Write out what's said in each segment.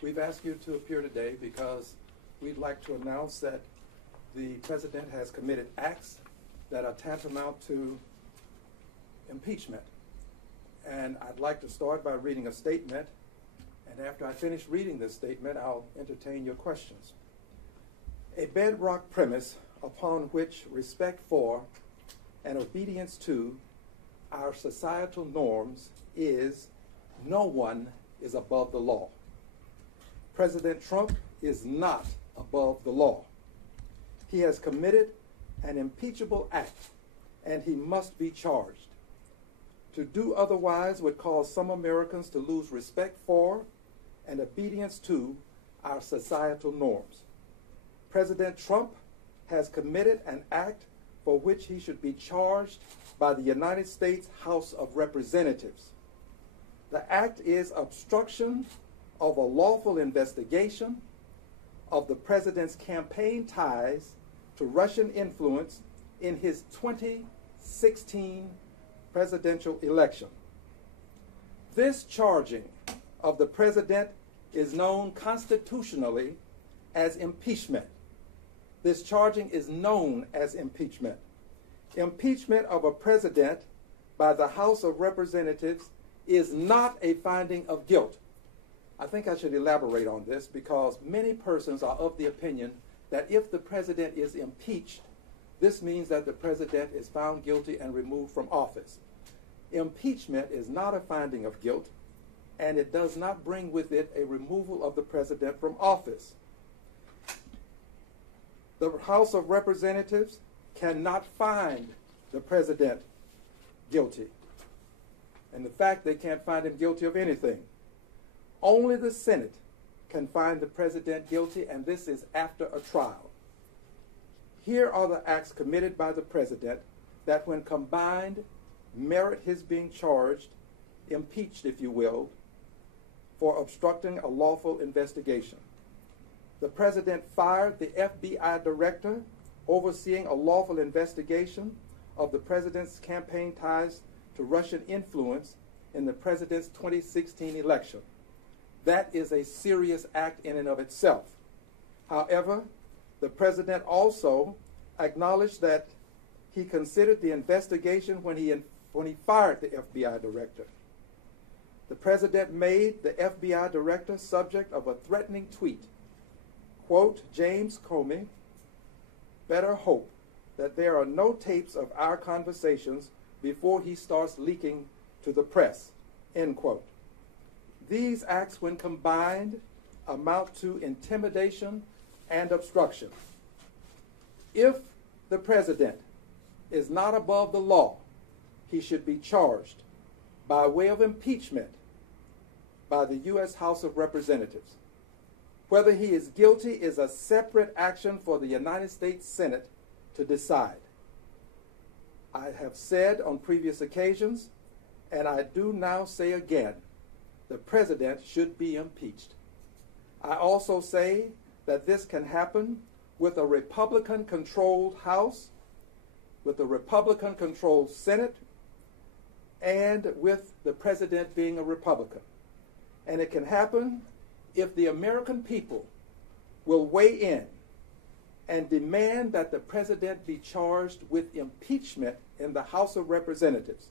We've asked you to appear today because we'd like to announce that the President has committed acts that are tantamount to impeachment. And I'd like to start by reading a statement, and after I finish reading this statement, I'll entertain your questions. A bedrock premise upon which respect for and obedience to our societal norms is no one is above the law. President Trump is not above the law. He has committed an impeachable act, and he must be charged. To do otherwise would cause some Americans to lose respect for and obedience to our societal norms. President Trump has committed an act for which he should be charged by the United States House of Representatives. The act is obstruction of a lawful investigation of the president's campaign ties to Russian influence in his 2016 presidential election. This charging of the president is known constitutionally as impeachment. This charging is known as impeachment. Impeachment of a president by the House of Representatives is not a finding of guilt. I think I should elaborate on this because many persons are of the opinion that if the president is impeached, this means that the president is found guilty and removed from office. Impeachment is not a finding of guilt, and it does not bring with it a removal of the president from office. The House of Representatives cannot find the president guilty. And the fact they can't find him guilty of anything. Only the Senate can find the president guilty, and this is after a trial. Here are the acts committed by the president that, when combined, merit his being charged, impeached, if you will, for obstructing a lawful investigation. The president fired the FBI director overseeing a lawful investigation of the president's campaign ties to Russian influence in the president's 2016 election. That is a serious act in and of itself. However, the president also acknowledged that he considered the investigation when he fired the FBI director. The president made the FBI director subject of a threatening tweet. Quote, James Comey, better hope that there are no tapes of our conversations before he starts leaking to the press, end quote. These acts, when combined, amount to intimidation and obstruction. If the president is not above the law, he should be charged by way of impeachment by the U.S. House of Representatives. Whether he is guilty is a separate action for the United States Senate to decide. I have said on previous occasions, and I do now say again, the president should be impeached. I also say that this can happen with a Republican-controlled House, with a Republican-controlled Senate, and with the president being a Republican. And it can happen if the American people will weigh in and demand that the president be charged with impeachment in the House of Representatives,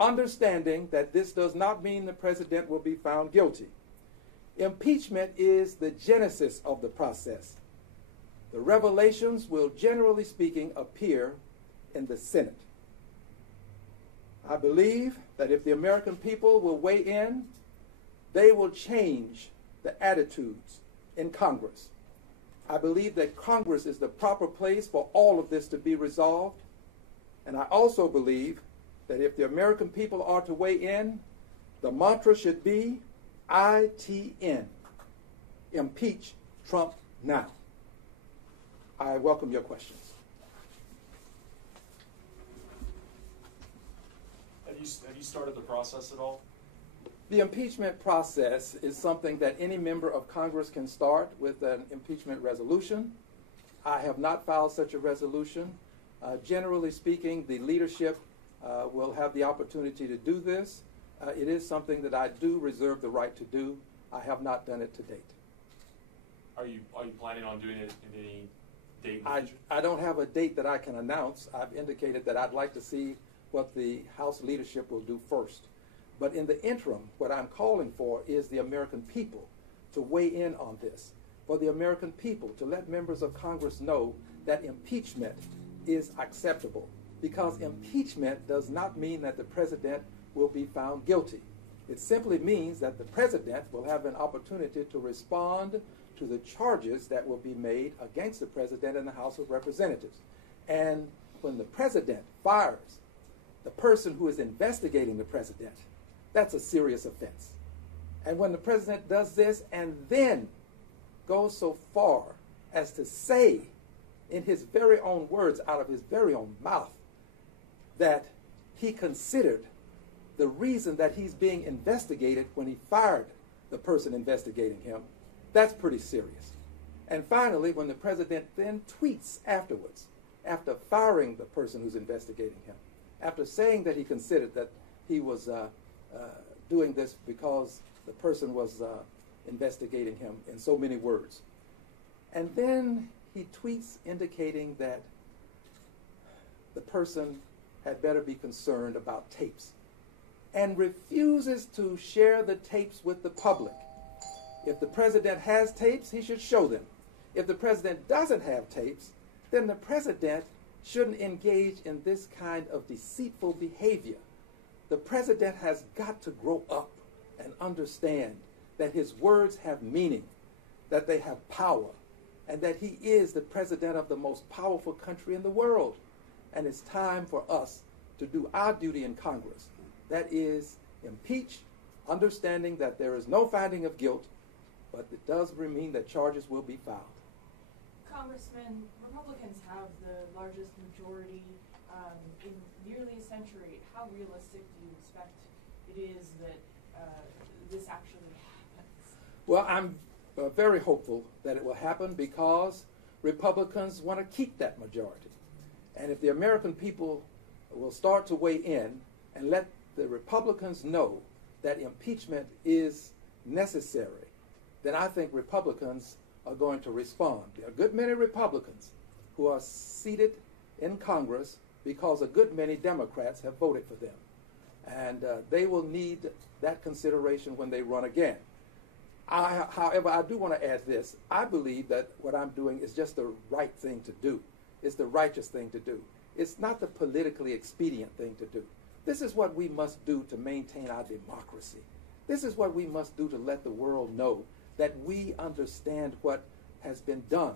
understanding that this does not mean the president will be found guilty. Impeachment is the genesis of the process. The revelations will, generally speaking, appear in the Senate. I believe that if the American people will weigh in, they will change the attitudes in Congress. I believe that Congress is the proper place for all of this to be resolved. And I also believe that if the American people are to weigh in, the mantra should be ITN, impeach Trump now. I welcome your questions. Have you started the process at all? The impeachment process is something that any member of Congress can start with an impeachment resolution. I have not filed such a resolution. Generally speaking, the leadership will have the opportunity to do this. It is something that I do reserve the right to do. I have not done it to date. Are you planning on doing it in any date in the future? I don't have a date that I can announce. I've indicated that I'd like to see what the House leadership will do first. But in the interim, what I'm calling for is the American people to weigh in on this, for the American people to let members of Congress know that impeachment is acceptable, because impeachment does not mean that the president will be found guilty. It simply means that the president will have an opportunity to respond to the charges that will be made against the president in the House of Representatives. And when the president fires the person who is investigating the president, that's a serious offense. And when the president does this and then goes so far as to say in his very own words, out of his very own mouth, that he considered the reason that he's being investigated when he fired the person investigating him, that's pretty serious. And finally, when the president then tweets afterwards, after firing the person who's investigating him, after saying that he considered that he was doing this because the person was investigating him in so many words. And then he tweets indicating that the person had better be concerned about tapes, and refuses to share the tapes with the public. If the president has tapes, he should show them. If the president doesn't have tapes, then the president shouldn't engage in this kind of deceitful behavior. The president has got to grow up and understand that his words have meaning, that they have power, and that he is the president of the most powerful country in the world. And it's time for us to do our duty in Congress. That is, impeach, understanding that there is no finding of guilt, but it does mean that charges will be filed. Congressman, Republicans have the largest majority in nearly a century. How realistic do you expect it is that this actually happens? Well, I'm very hopeful that it will happen, because Republicans want to keep that majority. And if the American people will start to weigh in and let the Republicans know that impeachment is necessary, then I think Republicans are going to respond. There are a good many Republicans who are seated in Congress because a good many Democrats have voted for them. And they will need that consideration when they run again. However, I do want to add this. I believe that what I'm doing is just the right thing to do. It's the righteous thing to do. It's not the politically expedient thing to do. This is what we must do to maintain our democracy. This is what we must do to let the world know that we understand what has been done.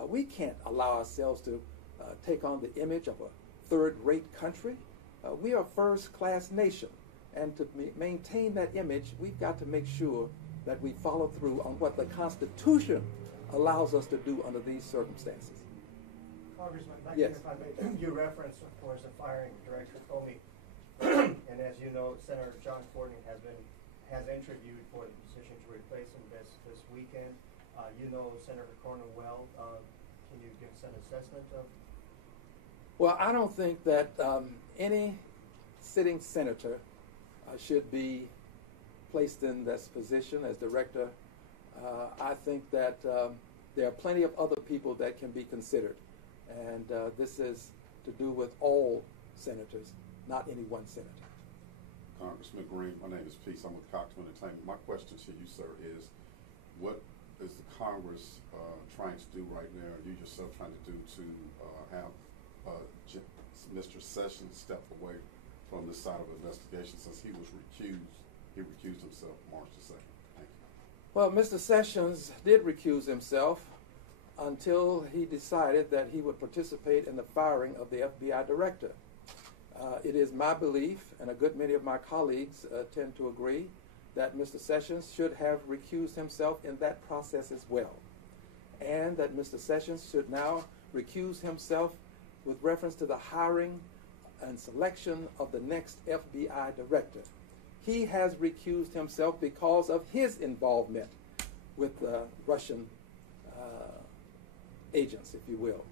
We can't allow ourselves to take on the image of a third-rate country. We are a first-class nation. And to maintain that image, we've got to make sure that we follow through on what the Constitution allows us to do under these circumstances. Congressman, back Yes. if I may, you referenced, of course, the firing of Director Comey. And as you know, Senator John Cornyn has interviewed for the position to replace him this weekend. You know Senator Cornyn well. Can you give us an assessment of? Well, I don't think that any sitting senator should be placed in this position as director. I think that there are plenty of other people that can be considered. And this is to do with all senators, not any one senator. Congressman Green, my name is Peace. I'm with Cocktail Entertainment. My question to you, sir, is what is the Congress trying to do right now, or you yourself trying to do to have Mr. Sessions step away from this side of the investigation, since he was recused? He recused himself March the 2nd. Thank you. Well, Mr. Sessions did recuse himself until he decided that he would participate in the firing of the FBI director. It is my belief, and a good many of my colleagues tend to agree, that Mr. Sessions should have recused himself in that process as well, and that Mr. Sessions should now recuse himself with reference to the hiring and selection of the next FBI director. He has recused himself because of his involvement with Russian agents, if you will.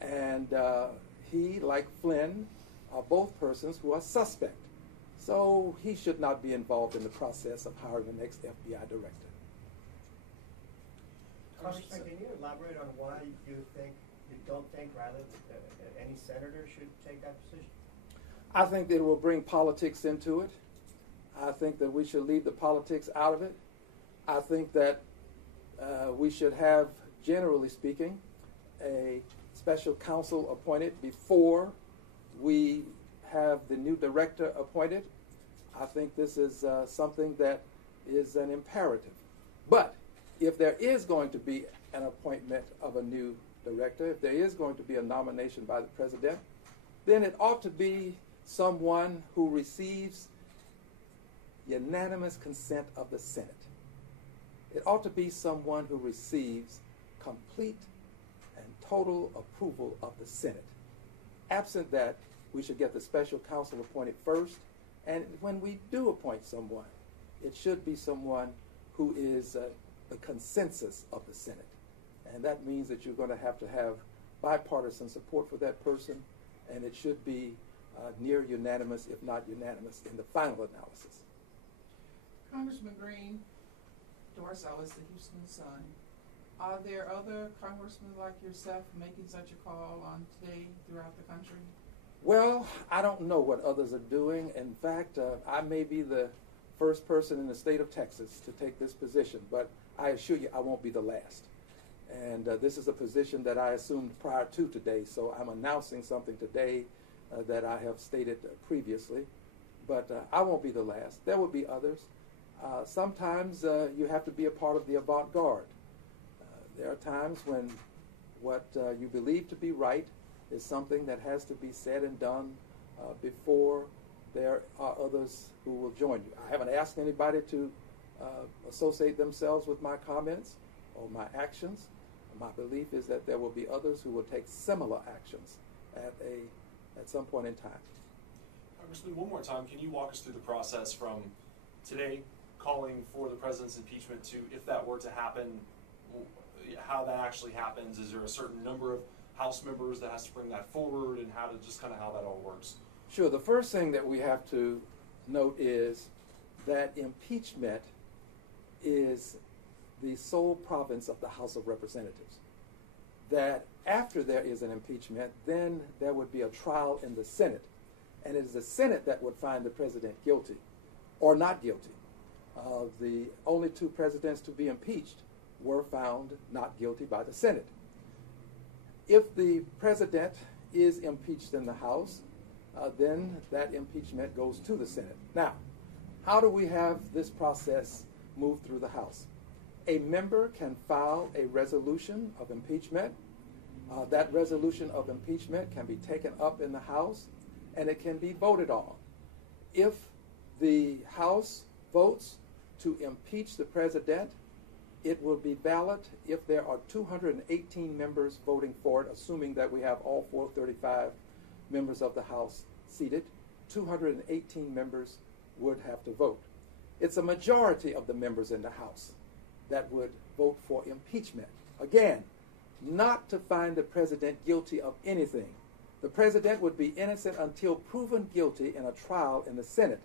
And he, like Flynn, are both persons who are suspect. So he should not be involved in the process of hiring the next FBI director. Congressman, can you elaborate on why you don't think rather that any senator should take that position? I think that it will bring politics into it. I think that we should leave the politics out of it. I think that we should have, generally speaking, a special counsel appointed before we have the new director appointed. I think this is something that is an imperative. But if there is going to be an appointment of a new director, if there is going to be a nomination by the president, then it ought to be someone who receives unanimous consent of the Senate. It ought to be someone who receives complete and total approval of the Senate. Absent that, we should get the special counsel appointed first, and when we do appoint someone, it should be someone who is the consensus of the Senate. And that means that you're going to have bipartisan support for that person, and it should be near unanimous, if not unanimous, in the final analysis. Congressman Green, Doris Ellis, the Houston Sun. Are there other congressmen like yourself making such a call on today throughout the country? Well, I don't know what others are doing. In fact, I may be the first person in the state of Texas to take this position, but I assure you I won't be the last. And this is a position that I assumed prior to today, so I'm announcing something today that I have stated previously, but I won't be the last. There will be others. Sometimes you have to be a part of the avant-garde. There are times when what you believe to be right is something that has to be said and done before there are others who will join you. I haven't asked anybody to associate themselves with my comments or my actions. My belief is that there will be others who will take similar actions at some point in time. Congressman, one more time, can you walk us through the process from today calling for the president's impeachment to, if that were to happen, how that actually happens? Is there a certain number of House members that has to bring that forward, and how that all works? Sure. The first thing that we have to note is that impeachment is the sole province of the House of Representatives. That after there is an impeachment, then there would be a trial in the Senate, and it is the Senate that would find the president guilty or not guilty. The only two presidents to be impeached were found not guilty by the Senate. If the president is impeached in the House, then that impeachment goes to the Senate. Now, how do we have this process move through the House? A member can file a resolution of impeachment. That resolution of impeachment can be taken up in the House, and it can be voted on. If the House votes to impeach the president, it will be valid if there are 218 members voting for it, assuming that we have all 435 members of the House seated. 218 members would have to vote. It's a majority of the members in the House that would vote for impeachment. Again, not to find the president guilty of anything. The president would be innocent until proven guilty in a trial in the Senate.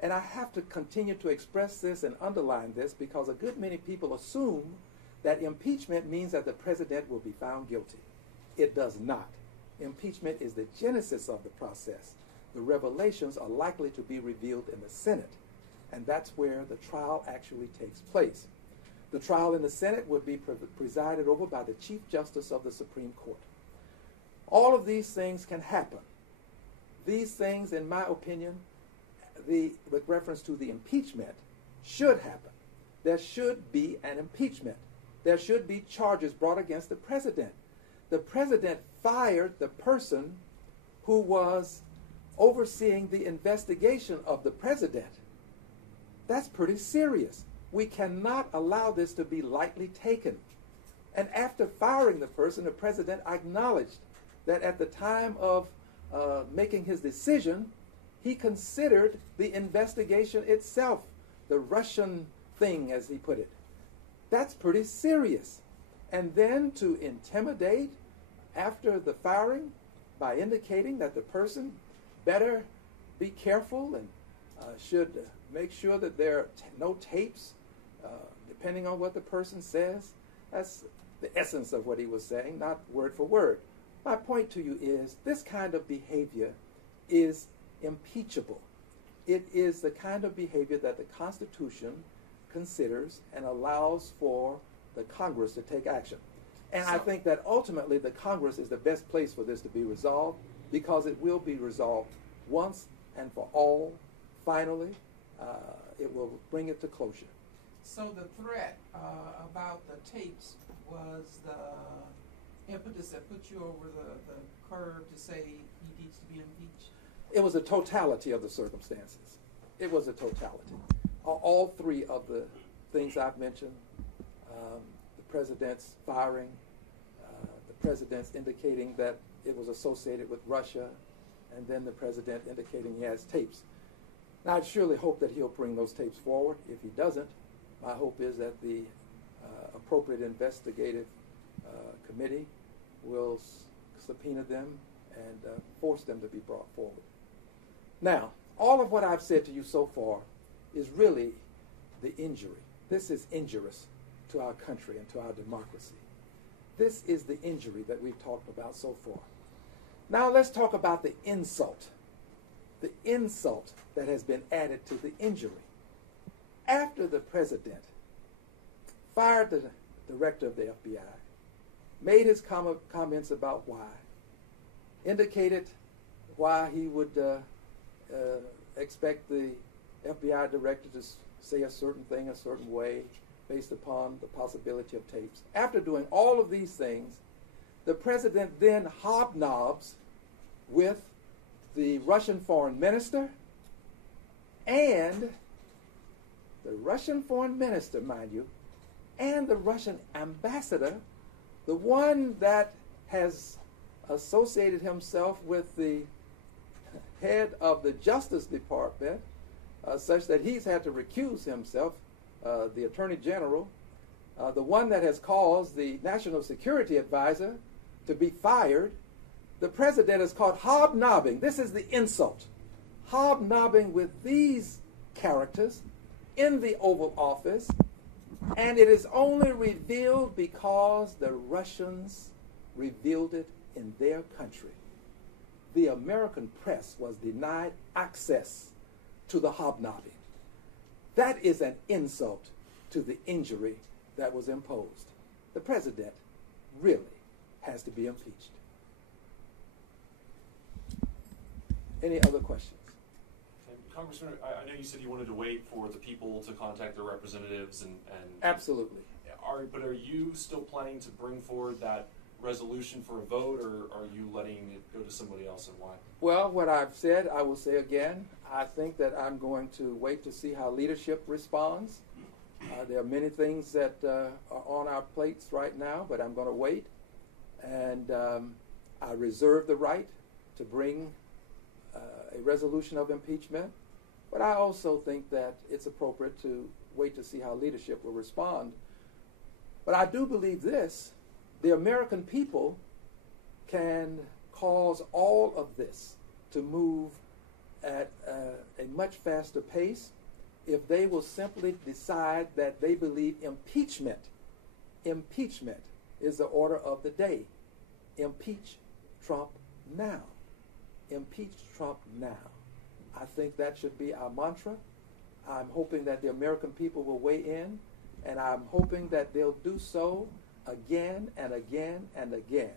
And I have to continue to express this and underline this because a good many people assume that impeachment means that the president will be found guilty. It does not. Impeachment is the genesis of the process. The revelations are likely to be revealed in the Senate, and that's where the trial actually takes place. The trial in the Senate would be presided over by the Chief Justice of the Supreme Court. All of these things can happen. These things, in my opinion, with reference to the impeachment, should happen. There should be an impeachment. There should be charges brought against the president. The president fired the person who was overseeing the investigation of the president. That's pretty serious. We cannot allow this to be lightly taken. And after firing the person, the president acknowledged that at the time of making his decision, he considered the investigation itself, the Russian thing, as he put it. That's pretty serious. And then to intimidate after the firing by indicating that the person better be careful and should make sure that there are no tapes, depending on what the person says. That's the essence of what he was saying, not word for word. My point to you is this kind of behavior is impeachable. It is the kind of behavior that the Constitution considers and allows for the Congress to take action. And I think that ultimately the Congress is the best place for this to be resolved, because it will be resolved once and for all. Finally, it will bring it to closure. So the threat about the tapes was the impetus that put you over the curb to say he needs to be impeached? It was a totality of the circumstances. It was a totality. All three of the things I've mentioned, the president's firing, the president's indicating that it was associated with Russia, and then the president indicating he has tapes. Now, I surely hope that he'll bring those tapes forward. If he doesn't, my hope is that the appropriate investigative committee will subpoena them and force them to be brought forward. Now, all of what I've said to you so far is really the injury. This is injurious to our country and to our democracy. This is the injury that we've talked about so far. Now let's talk about the insult that has been added to the injury. After the president fired the director of the FBI, made his comments about why, indicated why he would expect the FBI director to say a certain thing a certain way based upon the possibility of tapes. After doing all of these things, the president then hobnobs with the Russian foreign minister, and the Russian foreign minister, mind you, and the Russian ambassador, the one that has associated himself with the head of the Justice Department, such that he's had to recuse himself, the Attorney General, the one that has caused the National Security Advisor to be fired. The president is caught hobnobbing. This is the insult. Hobnobbing with these characters in the Oval Office, and it is only revealed because the Russians revealed it in their country. The American press was denied access to the hobnobbing. That is an insult to the injury that was imposed. The president really has to be impeached. Any other questions? And Congressman, I know you said you wanted to wait for the people to contact their representatives and Absolutely. But are you still planning to bring forward that resolution for a vote, or are you letting it go to somebody else, and why? Well, what I've said, I will say again. I think that I'm going to wait to see how leadership responds. There are many things that are on our plates right now, but I'm going to wait. And I reserve the right to bring a resolution of impeachment. But I also think that it's appropriate to wait to see how leadership will respond. But I do believe this. The American people can cause all of this to move at a much faster pace if they will simply decide that they believe impeachment is the order of the day. Impeach Trump now. Impeach Trump now. I think that should be our mantra. I'm hoping that the American people will weigh in, and I'm hoping that they'll do so again and again and again.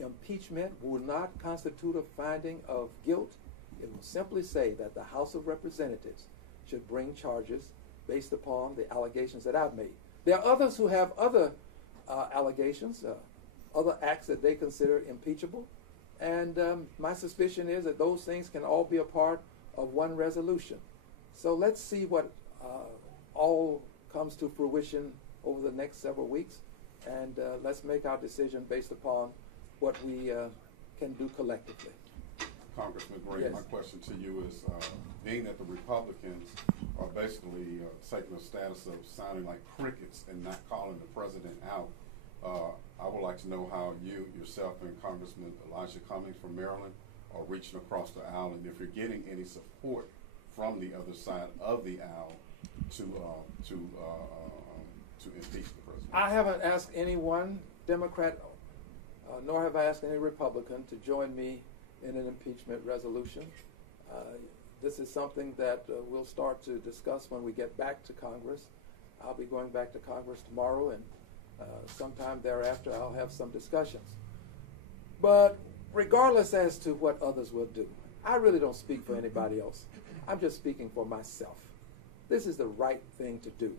Impeachment will not constitute a finding of guilt. It will simply say that the House of Representatives should bring charges based upon the allegations that I've made. There are others who have other allegations, other acts that they consider impeachable, and my suspicion is that those things can all be a part of one resolution. So let's see what all comes to fruition over the next several weeks, and let's make our decision based upon what we can do collectively. Congressman Gray, Yes. my question to you is, being that the Republicans are basically taking a status of sounding like crickets and not calling the president out, I would like to know how you, yourself, and Congressman Elijah Cummings from Maryland are reaching across the aisle, and if you're getting any support from the other side of the aisle to to impeach the president? I haven't asked anyone, Democrat, nor have I asked any Republican to join me in an impeachment resolution. This is something that we'll start to discuss when we get back to Congress. I'll be going back to Congress tomorrow, and sometime thereafter I'll have some discussions. But regardless as to what others will do, I really don't speak for anybody else. I'm just speaking for myself. This is the right thing to do.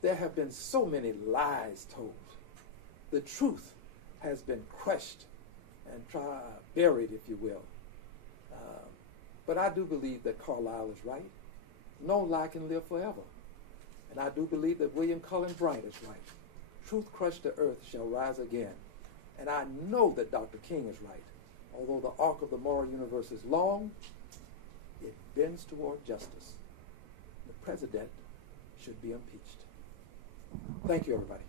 There have been so many lies told. The truth has been crushed and buried, if you will. But I do believe that Carlyle is right. No lie can live forever. And I do believe that William Cullen Bryant is right. Truth crushed to earth shall rise again. And I know that Dr. King is right. Although the arc of the moral universe is long, it bends toward justice. The president should be impeached. Thank you, everybody.